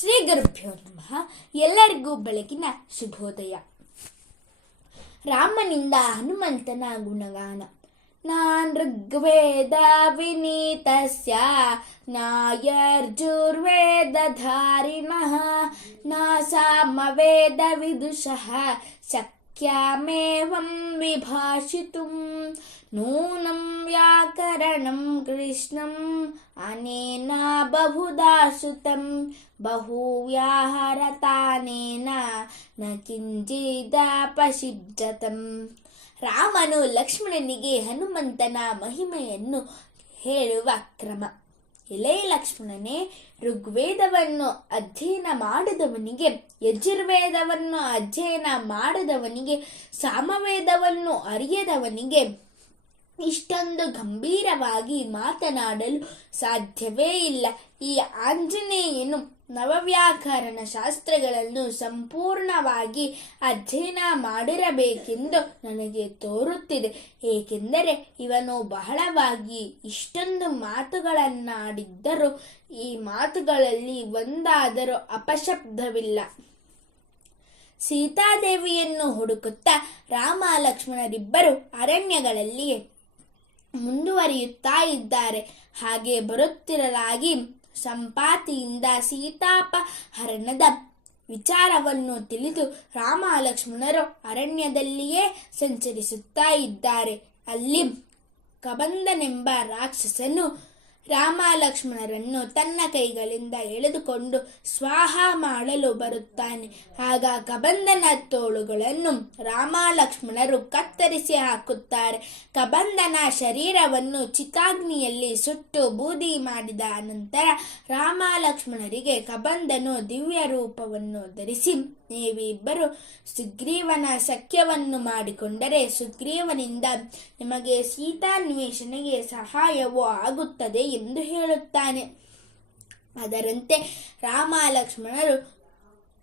ಶ್ರೀ ಗರ್ಭ್ಯೋ ನಮಃ ಎಲ್ಲರಿಗೂ ಬೆಳಗಿನ ಶುಭೋದಯ. ರಾಮನಿಂದ ಹನುಮಂತನ ಗುಣಗಾನ. ನಾನ್ ಋಗ್ವೇದ ವಿನೀತಸ್ಯ ನಾಯರ್ಜುರ್ವೇದಧಾರಿಣಃ ನಾ ಸಾಮವೇದ ವಿದುಷಃ ಶಕ್ಯಾಮೇವಂ ವಿಭಾಷಿತುಂ. ವ್ಯಾಕರಣಂ ಕೃಷ್ಣಂ ಅನೇನ ಬಹುಧಾ ಶ್ರುತಂ ಬಹುವ್ಯಾಹರತಾನೇನ ನ ಕಿಂಚಿದಪಶಿಜ್ಜತಂ ರಾಮನು ಲಕ್ಷ್ಮಣನಿಗೆ ಹನುಮಂತನ ಮಹಿಮೆಯನ್ನು ಹೇಳುವ ಕ್ರಮ। ಎಲೆ ಲಕ್ಷ್ಮಣನೇ ಋಗ್ವೇದವನ್ನು ಅಧ್ಯಯನ ಮಾಡಿದವನಿಗೆ, ಯಜುರ್ವೇದವನ್ನು ಅಧ್ಯಯನ ಮಾಡದವನಿಗೆ, ಸಾಮವೇದವನ್ನು ಅರಿಯದವನಿಗೆ ಇಷ್ಟೊಂದು ಗಂಭೀರವಾಗಿ ಮಾತನಾಡಲು ಸಾಧ್ಯವೇ ಇಲ್ಲ. ಈ ಆಂಜನೇಯನು ನವವ್ಯಾಕರಣ ಶಾಸ್ತ್ರಗಳನ್ನು ಸಂಪೂರ್ಣವಾಗಿ ಅಧ್ಯಯನ ಮಾಡಿರಬೇಕೆಂದು ನನಗೆ ತೋರುತ್ತಿದೆ. ಏಕೆಂದರೆ ಇವನು ಬಹಳವಾಗಿ ಇಷ್ಟೊಂದು ಮಾತುಗಳನ್ನಾಡಿದ್ದರೂ ಈ ಮಾತುಗಳಲ್ಲಿ ಒಂದಾದರೂ ಅಪಶಬ್ದವಿಲ್ಲ. ಸೀತಾದೇವಿಯನ್ನು ಹುಡುಕುತ್ತಾ ರಾಮ ಲಕ್ಷ್ಮಣರಿಬ್ಬರು ಅರಣ್ಯಗಳಲ್ಲಿ ಮುಂದುವರಿಯುತ್ತಾ ಇದ್ದಾರೆ. ಹಾಗೆ ಬರುತ್ತಿರಲಾಗಿ ಸಂಪಾತಿಯಿಂದ ಸೀತಾಪ ಹರಣದ ವಿಚಾರವನ್ನು ತಿಳಿದು ರಾಮ ಲಕ್ಷ್ಮಣರು ಅರಣ್ಯದಲ್ಲಿಯೇ ಸಂಚರಿಸುತ್ತಾ ಇದ್ದಾರೆ. ಅಲ್ಲಿ ಕಬಂದನೆಂಬ ರಾಕ್ಷಸನು ರಾಮ ಲಕ್ಷ್ಮಣರನ್ನು ತನ್ನ ಕೈಗಳಿಂದ ಎಳೆದುಕೊಂಡು ಸ್ವಾಹ ಮಾಡಲು ಬರುತ್ತಾನೆ. ಆಗ ಕಬಂದನ ತೋಳುಗಳನ್ನು ರಾಮ ಲಕ್ಷ್ಮಣರು ಕತ್ತರಿಸಿ ಹಾಕುತ್ತಾರೆ. ಕಬಂದನ ಶರೀರವನ್ನು ಚಿತಾಗ್ನಿಯಲ್ಲಿ ಸುಟ್ಟು ಬೂದಿ ಮಾಡಿದ ನಂತರ ರಾಮ ಲಕ್ಷ್ಮಣರಿಗೆ ಕಬಂದನು ದಿವ್ಯ ರೂಪವನ್ನು ಧರಿಸಿ ನೀವಿಬ್ಬರು ಸುಗ್ರೀವನ ಸಖ್ಯವನ್ನು ಮಾಡಿಕೊಂಡರೆ ಸುಗ್ರೀವನಿಂದ ನಿಮಗೆ ಸೀತಾನ್ವೇಷಣೆಗೆ ಸಹಾಯವೂ ಆಗುತ್ತದೆ ಎಂದು ಹೇಳುತ್ತಾನೆ. ಅದರಂತೆ ರಾಮ ಲಕ್ಷ್ಮಣರು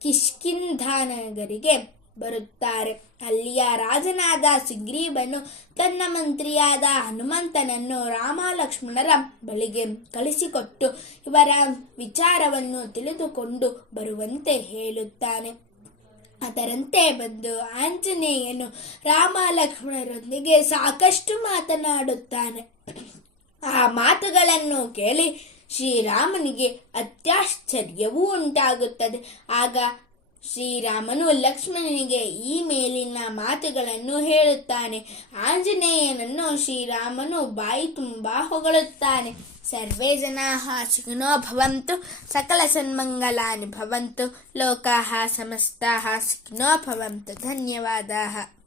ಕಿಷ್ಕಿಂಧಾನಗರಿಗೆ ಬರುತ್ತಾರೆ. ಅಲ್ಲಿಯ ರಾಜನಾದ ಸುಗ್ರೀವನು ತನ್ನ ಮಂತ್ರಿಯಾದ ಹನುಮಂತನನ್ನು ರಾಮ ಲಕ್ಷ್ಮಣರ ಬಳಿಗೆ ಕಳಿಸಿಕೊಟ್ಟು ಇವರ ವಿಚಾರವನ್ನು ತಿಳಿದುಕೊಂಡು ಬರುವಂತೆ ಹೇಳುತ್ತಾನೆ. ಅದರಂತೆ ಬಂದು ಆಂಜನೇಯನು ರಾಮ ಲಕ್ಷ್ಮಣರೊಂದಿಗೆ ಸಾಕಷ್ಟು ಮಾತನಾಡುತ್ತಾನೆ. ಆ ಮಾತುಗಳನ್ನು ಕೇಳಿ ಶ್ರೀರಾಮನಿಗೆ ಅತ್ಯಾಶ್ಚರ್ಯವೂ ಉಂಟಾಗುತ್ತದೆ. ಆಗ ಶ್ರೀರಾಮನು ಲಕ್ಷ್ಮಣನಿಗೆ ಈ ಮೇಲಿನ ಮಾತುಗಳನ್ನು ಹೇಳುತ್ತಾನೆ. ಆಂಜನೇಯನನ್ನು ಶ್ರೀರಾಮನು ಬಾಯಿ ತುಂಬಾ ಹೊಗಳುತ್ತಾನೆ. ಸರ್ವೇ ಜನಾ ಸುಖಿನೋ ಭವಂತು, ಸಕಲ ಸನ್ಮಂಗಲಾನಿ ಭವಂತು, ಲೋಕಾ ಸಮಸ್ತಾ ಸುಖಿನೋ ಭವಂತು. ಧನ್ಯವಾದಾः.